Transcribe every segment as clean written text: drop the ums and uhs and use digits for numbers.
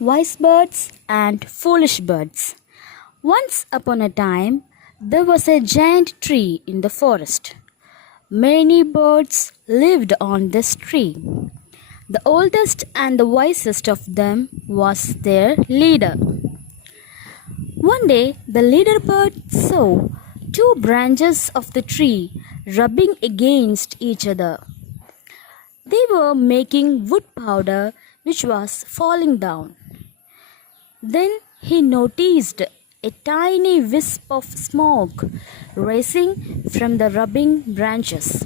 Wise birds and foolish birds. Once upon a time, there was a giant tree in the forest. Many birds lived on this tree. The oldest and the wisest of them was their leader. One day, the leader bird saw two branches of the tree rubbing against each other. They were making wood powder which was falling down. Then he noticed a tiny wisp of smoke rising from the rubbing branches.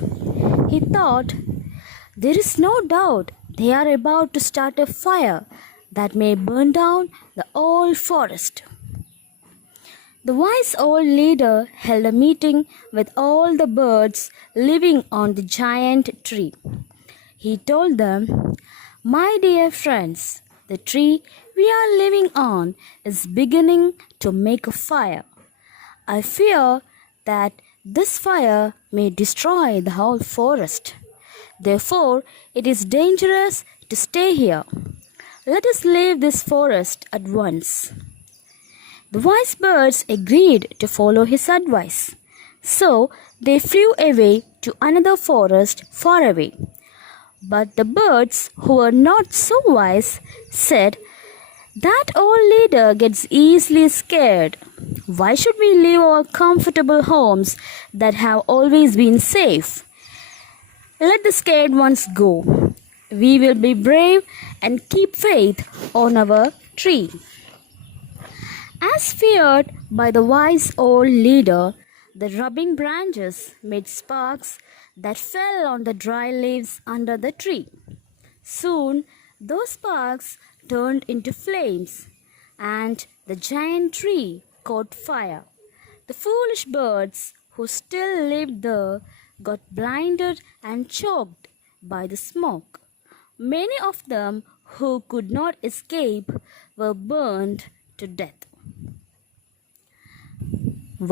He thought, there is no doubt they are about to start a fire that may burn down the whole forest. The wise old leader held a meeting with all the birds living on the giant tree. He told them, "My dear friends, the tree we are living on is beginning to make a fire. I fear that this fire may destroy the whole forest. Therefore, it is dangerous to stay here. Let us leave this forest at once." The wise birds agreed to follow his advice. So they flew away to another forest far away. But the birds who were not so wise said, "That old leader gets easily scared. Why should we leave our comfortable homes that have always been safe? Let the scared ones go. We will be brave and keep faith on our tree." As feared by the wise old leader, the rubbing branches made sparks that fell on the dry leaves under the tree. Soon, those sparks turned into flames, and the giant tree caught fire. The foolish birds who still lived there got blinded and choked by the smoke. Many of them who could not escape were burned to death.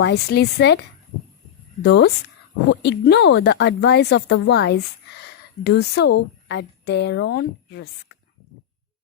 Wisely said, those who ignore the advice of the wise do so at their own risk.